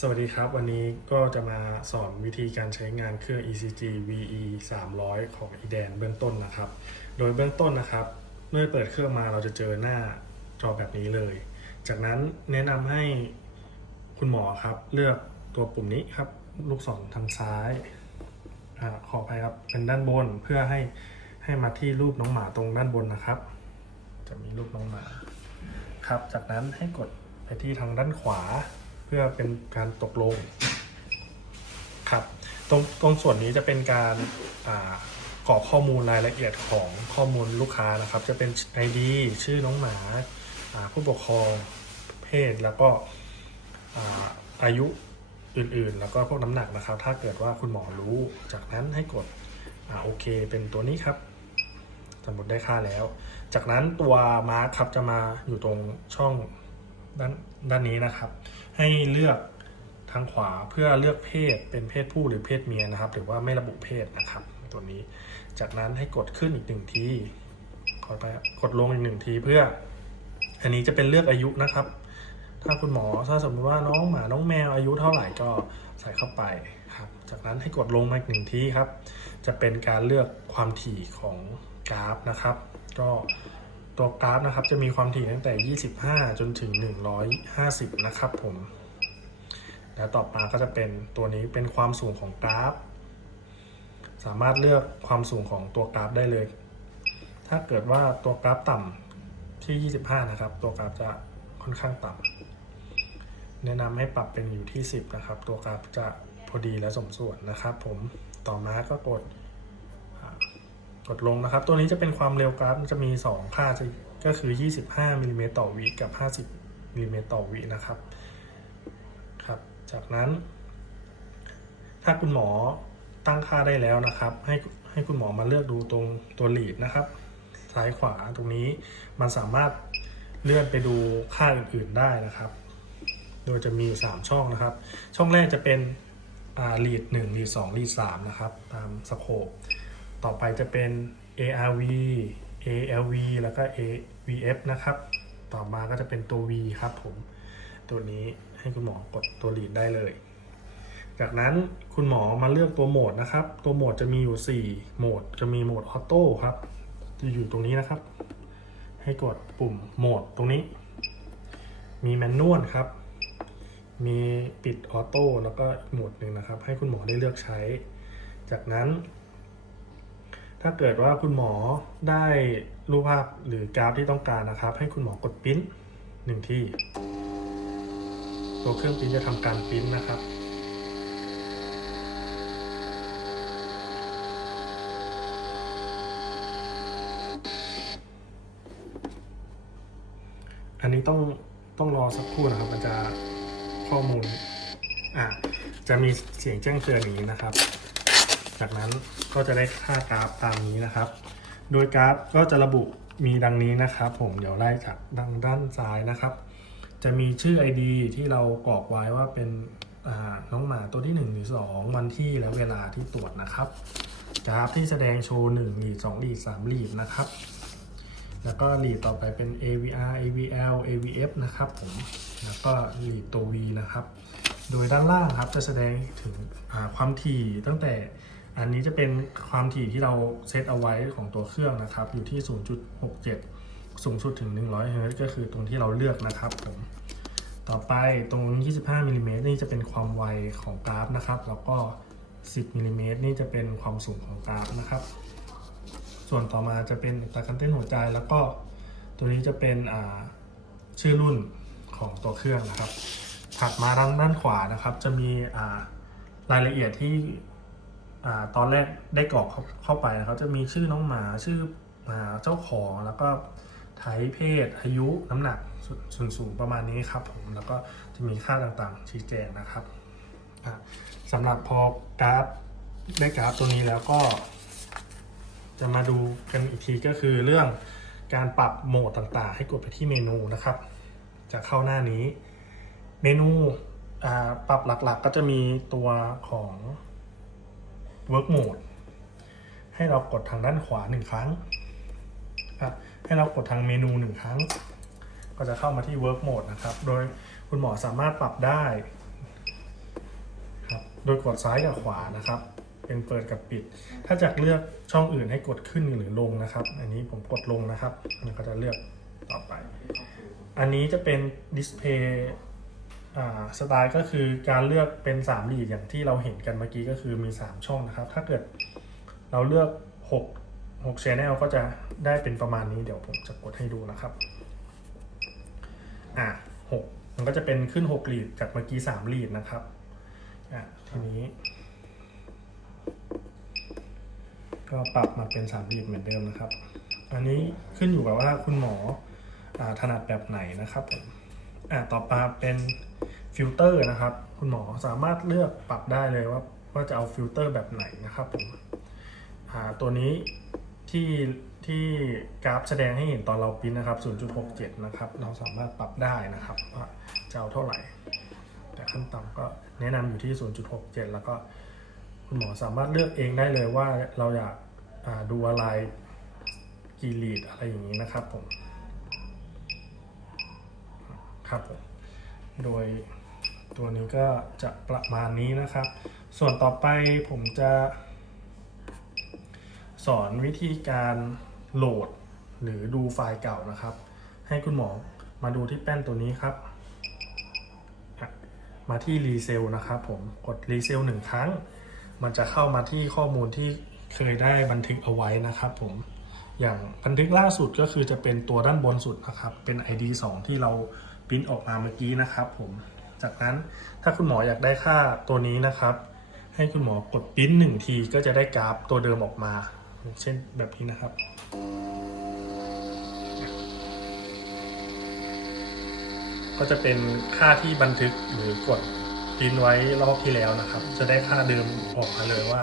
สวัสดีครับ วันนี้ก็จะมาสอนวิธีการใช้งานเครื่อง ECG VE 300 ของ e d a n เบื้องต้นนะครับ โดยเบื้องต้นนะครับ เมื่อเปิดเครื่องมาเราจะเจอหน้าจอแบบนี้เลย จากนั้นแนะนำให้คุณหมอครับ เลือกตัวปุ่มนี้ครับ ลูกศรทางซ้ายอาขออภัยครับเป็นด้านบนเพื่อให้ให้มาที่รูปน้องหมาตรงด้านบนนะครับ จะมีรูปน้องหมาครับ จากนั้นให้กดไปที่ทางด้านขวา เพื่อเป็นการตกลงครับตรงตรงส่วนนี้จะเป็นการกรอกข้อมูลรายละเอียดของข้อมูลลูกค้านะครับ จะเป็น ID ชื่อน้องหมาผู้ปกครองเพศแล้วก็อายุอื่นๆ แล้วก็พวกน้ำหนักนะครับ ถ้าเกิดว่าคุณหมอรู้จากนั้นให้กดอโอเค เป็นตัวนี้ครับ สมมติได้ค่าแล้ว จากนั้นตัวมาร์คครับจะมาอยู่ตรงช่องด้านด้านนี้นะครับ ให้เลือกทางขวาเพื่อเลือกเพศเป็นเพศผู้หรือเพศเมียนะครับ หรือว่าไม่ระบุเพศนะครับ ตัวนี้ จากนั้นให้กดขึ้นอีกหนึ่งทีขอไปกดลงอีกหนึ่งทีเพื่อ อันนี้จะเป็นเลือกอายุนะครับ ถ้าคุณหมอถ้าสมมติว่าน้องหมาน้องแมวอายุเท่าไหร่ก็ใส่เข้าไปครับ จากนั้นให้กดลงมาอีกหนึ่งทีครับ จะเป็นการเลือกความถี่ของกราฟนะครับ ก็ ตัวกราฟนะครับจะมีความถี่ตั้งแต่ 25 จนถึง 150 นะครับผม แล้วต่อมาก็จะเป็นตัวนี้เป็นความสูงของกราฟ สามารถเลือกความสูงของตัวกราฟได้เลย ถ้าเกิดว่าตัวกราฟต่ำที่ 25 นะครับ ตัวกราฟจะค่อนข้างต่ำแนะนำให้ปรับเป็นอยู่ที่ 10 นะครับ ตัวกราฟจะพอดีและสมส่วนนะครับ ผม ต่อมาก็กด กดลงนะครับ ตัวนี้จะเป็นความเร็วกราฟจะมี 2 ค่าจะก็คือ 25มิลลิเมตรต่อวิกับ 50มิลลิเมตรต่อวินะครับครับ จากนั้น ถ้าคุณหมอตั้งค่าได้แล้วนะครับ ให้ให้คุณหมอมาเลือกดูตรงตัวลีดนะครับ ซ้ายขวาตรงนี้มันสามารถเลื่อนไปดูค่าอื่นๆได้นะครับ โดยจะมี 3 ช่องนะครับ ช่องแรกจะเป็นอ่า lead 1 lead 2 lead 3นะครับ ตามสโคป ต่อไปจะเป็น ARV ALV แล้วก็ AVF นะครับ ต่อมาก็จะเป็นตัว V ครับผม ตัวนี้ให้คุณหมอกดตัว lead ได้เลย จากนั้นคุณหมอมาเลือกตัวโหมดนะครับ ตัวโหมดจะมีอยู่ 4 โหมด จะมีโหมดออโต้ครับ จะอยู่ตรงนี้นะครับ ให้กดปุ่มโหมดตรงนี้ มีแมนนวลครับ มีปิดออโต้แล้วก็โหมดหนึ่งนะครับ ให้คุณหมอได้เลือกใช้ จากนั้น ถ้าเกิดว่าคุณหมอได้รูปภาพหรือกราฟที่ต้องการนะครับ ให้คุณหมอกดปริ้นหนึ่งที่ ตัวเครื่องปริ้นจะทำการปริ้นนะครับอันนี้ต้องต้องรอสักครู่นะครับ มันจะข้อมูลอะจะมีเสียงแจ้งเตือนอย่างนี้นะครับ จากนั้นก็จะได้ค่ากราฟตามนี้นะครับ โดยกราฟก็จะระบุมีดังนี้นะครับ ผมเดี๋ยวไล่จากดังด้านซ้ายนะครับ จะมีชื่อ ID ที่เรากรอกไว้ว่าเป็นน้องหมาตัวที่1หรือ2วันที่และเวลาที่ตรวจนะครับกราฟที่แสดงโชว์1ลีด2ลีด3ลีดนะครับ แล้วก็ลีดต่อไปเป็น AVR AVL AVF นะครับผมแล้วก็ลีดตัว V นะครับ โดยด้านล่างครับจะแสดงถึงความถี่ตั้งแต่ อันนี้จะเป็นความถี่ที่เราเซตเอาไว้ของตัวเครื่องนะครับ อยู่ที่ 0.67 สูงสุดถึง 100เฮิรตซ์ก็คือตรงที่เราเลือกนะครับผมต่อไปตรง 25มิลลิเมตรนี่จะเป็นความไวของกราฟนะครับ แล้วก็ 10มิลลิเมตรนี่จะเป็นความสูงของกราฟนะครับ ส่วนต่อมาจะเป็นอัตราการเต้นหัวใจ แล้วก็ตัวนี้จะเป็นชื่อรุ่นของตัวเครื่องนะครับ ถัดมาด้านด้านขวานะครับ จะมีรายละเอียดที่ ตอนแรกได้กรอกเข้าไปนะครับจะมีชื่อน้องหมาชื่อเจ้าของแล้วก็ไทยเพศ อายุน้ำหนักส่วนสูงประมาณนี้ครับผมแล้วก็จะมีค่าต่างๆ ชี้แจงนะครับสำหรับพอกราฟได้กราฟตัวนี้แล้วก็ จะมาดูกันอีกทีก็คือเรื่องการปรับโหมดต่างๆ ให้กดไปที่เมนูนะครับ จะเข้าหน้านี้ เมนูปรับหลักๆ ก็จะมีตัวของ work mode ให้เรากดทางด้านขวาหนึ่งครั้งอะให้เรากดทางเมนูหนึ่งครั้ง ก็จะเข้ามาที่ work mode นะครับ โดยคุณหมอสามารถปรับได้ครับโดยกดซ้ายกับขวานะครับ เป็นเปิดกับปิด ถ้าจากเลือกช่องอื่นให้กดขึ้นหรือลงนะครับ อันนี้ผมกดลงนะครับมันก็จะเลือกต่อไป อันนี้จะเป็นดิสเพย์ สไตล์ก็คือการเลือกเป็น3ลีดอย่างที่เราเห็นกันเมื่อกี้ก็คือมี 3 ช่องนะครับ ถ้าเกิดเราเลือก6 6 Channel ก็จะได้เป็นประมาณนี้เดี๋ยวผมจะกดให้ดูนะครับอะ6มันก็จะเป็นขึ้น6ลีดจากเมื่อกี้3ลีดนะครับอะทีนี้ ก็ปรับมาเป็น3ลีดเหมือนเดิมนะครับ อันนี้ขึ้นอยู่กับว่าคุณหมออาถนัดแบบไหนนะครับผมอะต่อมาเป็น ฟิลเตอร์นะครับ คุณหมอสามารถเลือกปรับได้เลยว่าว่าจะเอาฟิลเตอร์แบบไหนนะครับผมอ่าตัวนี้ที่ที่กราฟแสดงให้เห็นตอนเราปริ้นนะครับ 0.67 นะครับ เราสามารถปรับได้นะครับว่าจะเอาเท่าไหร่ แต่ขั้นต่ำก็แนะนำอยู่ที่ 0.67 แล้วก็คุณหมอสามารถเลือกเองได้เลยว่าเราอยากาดูอะไรกี่ลีดอะไรอย่างนี้นะครับผม ครับผม โดย ตัวนี้ก็จะประมาณนี้นะครับ ส่วนต่อไปผมจะ สอนวิธีการโหลดหรือดูไฟล์เก่านะครับ ให้คุณหมอมาดูที่แป้นตัวนี้ครับ มาที่รีเซลนะครับผมกดรีเซลหนึ่งครั้ง มันจะเข้ามาที่ข้อมูลที่เคยได้บันทึกเอาไว้นะครับผมอย่างบันทึกล่าสุดก็คือจะเป็นตัวด้านบนสุดนะครับ เป็น ID 2 ที่เราปริ้นออกมาเมื่อกี้นะครับผม จากนั้นถ้าคุณหมออยากได้ค่าตัวนี้นะครับ ให้คุณหมอกดปริ้นหนึ่งทีก็จะได้กราฟตัวเดิมออกมา เช่นแบบนี้นะครับก็จะเป็นค่าที่บันทึกหรือกดปิ้นไว้รอบที่แล้วนะครับ จะได้ค่าเดิมออกมาเลยว่า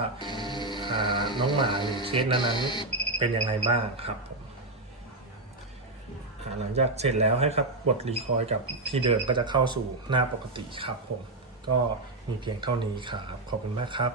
น้องหมาหรือเคสนั้นๆเป็นยังไงบ้างครับผม หลังจากเสร็จแล้วให้ครับกดรีคอยกับที่เดิมก็จะเข้าสู่หน้าปกติครับผม ก็มีเพียงเท่านี้ครับ ขอบคุณมากครับ